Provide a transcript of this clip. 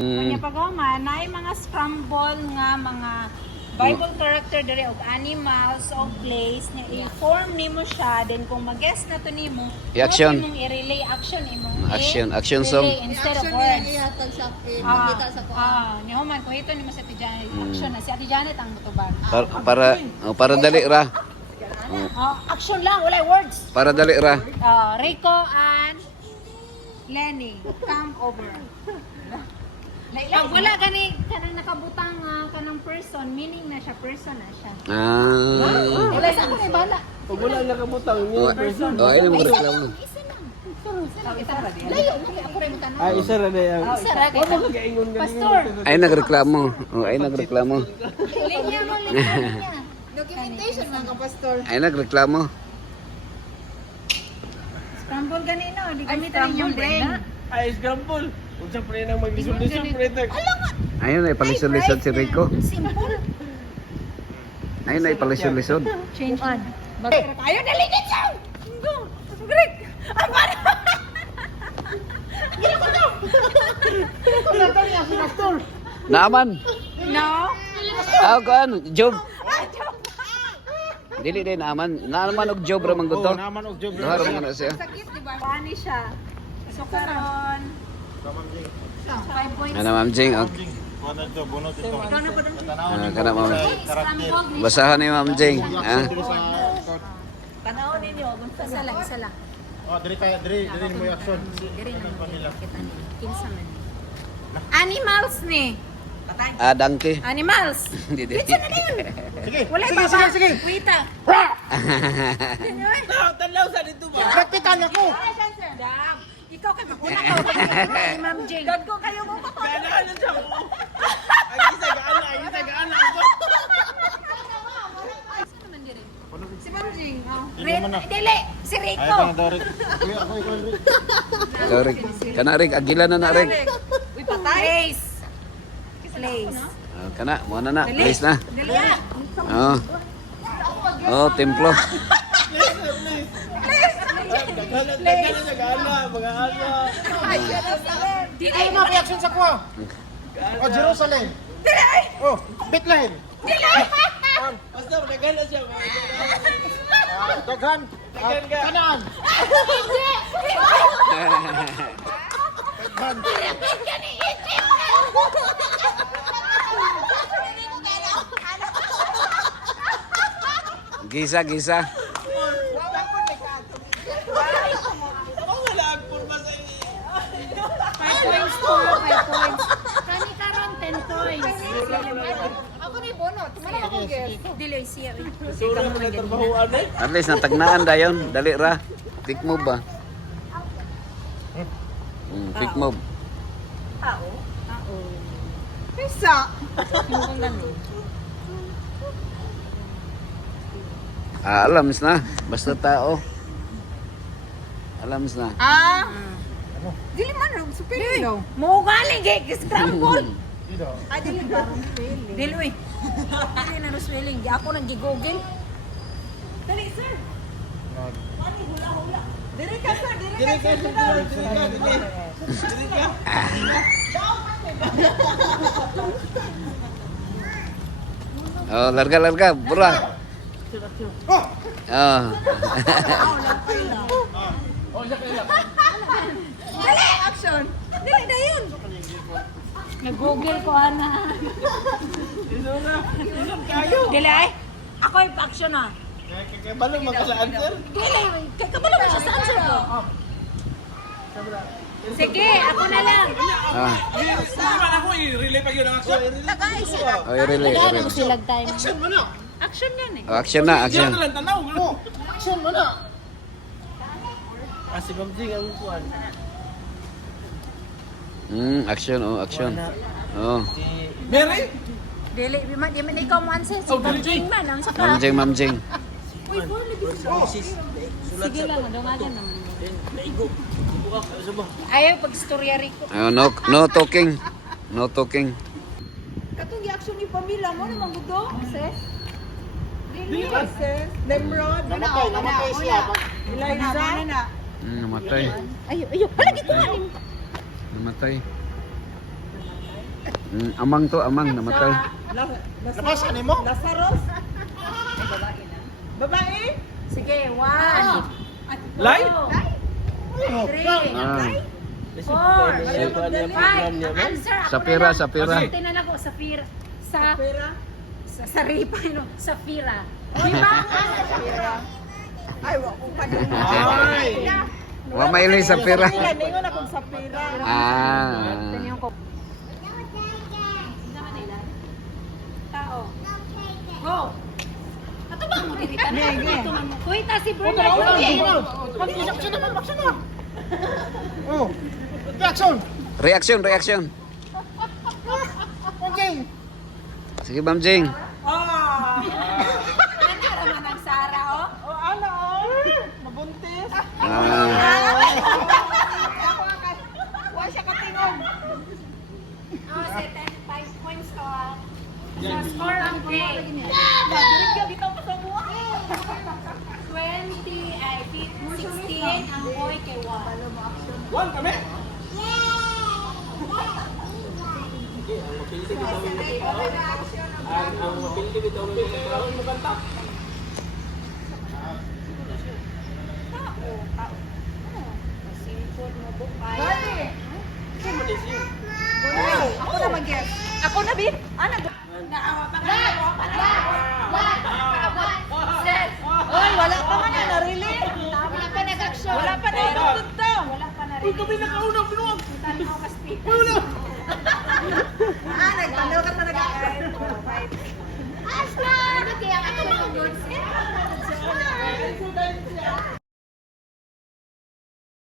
Kanya paghuman, na mga scramble nga mga Bible character diri og animals og place niya i-form nimo siya then kung mag-guess na to nimo I-action. imong i-relay action imong Action song. instead of words ihatag siya makita sa ko. ni human kung ito nimo sa Ate Janet action na si Ate Janet ang motoban Para dali ra. action lang walay words Para dali ra. Rico and Lenny come over. Pag wala gani kanang nakabutang kanang person, meaning na siya person na siya. Wala sa ako na bala. Pag wala nakabutang niya person. Ay mo reklamo. Isa lang. Layo, ako rin tanong. Ay isa ra na yan. Isa ra kay Kaingon ganun. Pastor. Ay nagreklamo. Ay nagreklamo. Linya mo linya. Documentation man ka pastor. Ay nagreklamo. Scramble ganino, di gamitan yung brain. Ay scramble. Unsa pa rin ang mag-resolution pre. Ayun ay palisod-lisod si Rico. Simple. Ayun ay palisod-lisod. Change on. Ayaw naligid siya. Go. Great. Ang para. Naaman. No. Kan job. Dili din naaman. Naaman og job ra man gud to. Naman og job. Duha ra man na siya. Sakit di ba? Ani siya. So karon 5 points. Ano Ma'am Jing? Ikaw na po doon. Kana Ma'am. Scramble. Basahan ni Ma'am Jing. Ha? Panahon ninyo, isa lang, isa lang. Diri mo yung action. Diri na kita ni. Kinsa man. Animals ni. Dangke. Animals. Hindi din. Kinsa na yun? Sige. Wala Sige, ba sige, ba? sige. Wait ah. Tanlaw sa dito ba? Praktikan ako. Dam. Ikaw kay makuna ka. Ni Ma'am Jane. Gadgo kayo mo pa. Ganahan siya mo. Ay isa gaana ako. Sino man diri? Si Ma'am Jane. Dili man na. Dili, si Rico. Dorik. Ako. Sorry. Kana rig agila na na rig. Uy, patay. Place. Kana mo na please na. Dili ah. Templo. Gana siya gaana, mga ano. Dili Ay mo reaction sa ko. O Jerusalem. Dili ay. Oh, Bethlehem. Dili. Basta nagana siya. Daghan. Kanaan. Gisa. Points po, 5 points. Kani karon 10 points. Ako ni bonot. Mana ako guess. Dili siya. Sura mo na trabahoan eh. At least natagnaan dayon. Dali ra. Pick move ba? Pick move. Pisa. Alams na. Basta tao. Alams na. Dili man ro superior. Mo galing kay scramble. Dili ba ro Dili uy. Dili na swelling. Di ako nang gi-google. Dali sir. Dili ka sir, dili Diri ka. Larga. Bura. Dali action. Dili na yun. Nag-google ko ana. Dili ay. Ako yung action ah. Kaya balo magkalaan sir. Dili. Kabalo mo siya sa answer ko. Sige, ako na lang. Ako i-relay pa yun ang action. Relay. Silag time. Action mo na. Action yan eh. Action na. Diyan lang tanaw. Action mo na. Si Ma'am Jing ang kuan. Action. Mary? Dili, di man ikaw mo answer. Si Bamjing man, ang saka. Ma'am Jing. Sige lang, dungagan naman. Naigo. Buka sa ba? Ayaw pag-storya Rico. No talking. Katong gi-action ni Pamela mo naman gudo. Sis. Dili sis. Lemrod. Namatay siya. Eliza. Namatay. Ayaw. Halagi ko nga. Namatay. Amang to, amang namatay. Labas ka nimo? Lazarus? Babae? Sige, 1, Live? 3, Ah. 4, 5. Answer ako Sapira, na lang. Sapira. Tinan ako, Sapira. Pera? Sa Saripa, no? Safira. Di ba? Ay, wako pa din. Ay! Wa maili sa pira. Sapira, ningon akong sapira. Ah. Tingnan ko. Tao. Go. Ato ba mo dito? Ito man mo. Kuita si Bernard. Mag-action na, mag-action na! Oh! Action! Reaction, reaction. Okay! Sige, Ma'am Jing. Ah! Ano naman ang Sara, oh? O ano? Mabuntis? Ah. Wa siya katingog. Oh, say 5 points to, ah. Sa score ang grade. Direk ka dito pa sa buwan. 20, ay 16 ang boy kay 1. One kami! Ang mapildi bitaw ng mga kanta. Sipod mo bukay. Ako na mag-guess. Ako na, Bip? Ano? Naawa pa ka. Set. Oy, wala pa man na, narili. Wala pa nag-action. Wala pa na yung daw. Wala pa na Uy, rin. kami nakauna, binuwag! Tanaw ka speaker. Wala! Ah, nagpanaw ka talaga. Aslan! Ano kaya ang action ng good set?